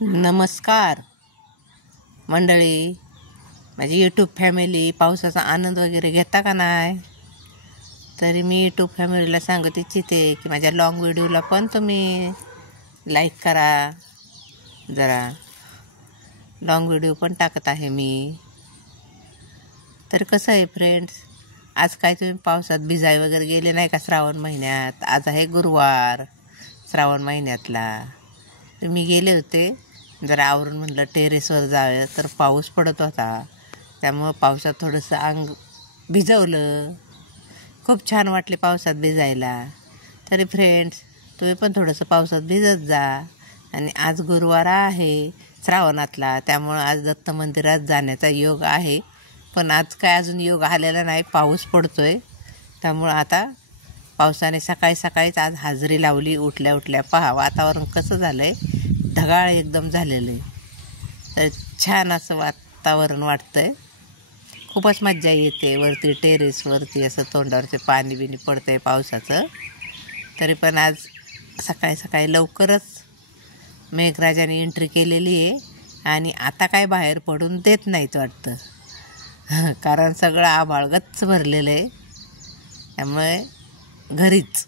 नमस्कार मंडळी, माझी यूट्यूब फॅमिली पावसाचा आनंद वगैरे घेता का नाही? तरी मी यूट्यूब फॅमिलीला सांगत इच्छिते की माझ्या लॉंग व्हिडिओला पण तुम्ही लाईक करा. जरा लॉंग व्हिडिओ पण टाकत आहे मी. तर कसं आहे फ्रेंड्स, आज काय तुम्ही पावसात भिजाय वगैरे गेले नाही का? श्रावण महिन्यात आज आहे गुरुवार श्रावण महिन्यातला. तर मी गेले होते जरा आवरून, म्हटलं टेरेसवर जावे, तर पाऊस पडत होता. त्यामुळं पावसात थोडंसं अंग भिजवलं. खूप छान वाटले पावसात भिजायला. तरी फ्रेंड्स, तुम्ही पण थोडंसं पावसात भिजत जा. आणि आज गुरुवार आहे श्रावणातला, त्यामुळं आज दत्त मंदिरात जाण्याचा योग आहे. पण आज काय अजून योग आलेला नाही, पाऊस पडतोय. त्यामुळं आता पावसाने सकाळी सकाळीच आज हजेरी लावली. उठल्या उठल्या पहा वातावरण कसं झालं आहे, ढगाळ एकदम झालेलं आहे. तर छान असं वातावरण वाटतं आहे. खूपच मज्जा येते. वरती टेरेसवरती असं तोंडावरचे पाणी बिनी पडतं आहे पावसाचं. तरी पण आज सकाळी सकाळी लवकरच मेघराजाने एंट्री केलेली आहे. आणि आता काय बाहेर पडून देत नाहीत वाटतं, कारण सगळं आभाळ गच्च भरलेलं आहे. त्यामुळे घरीच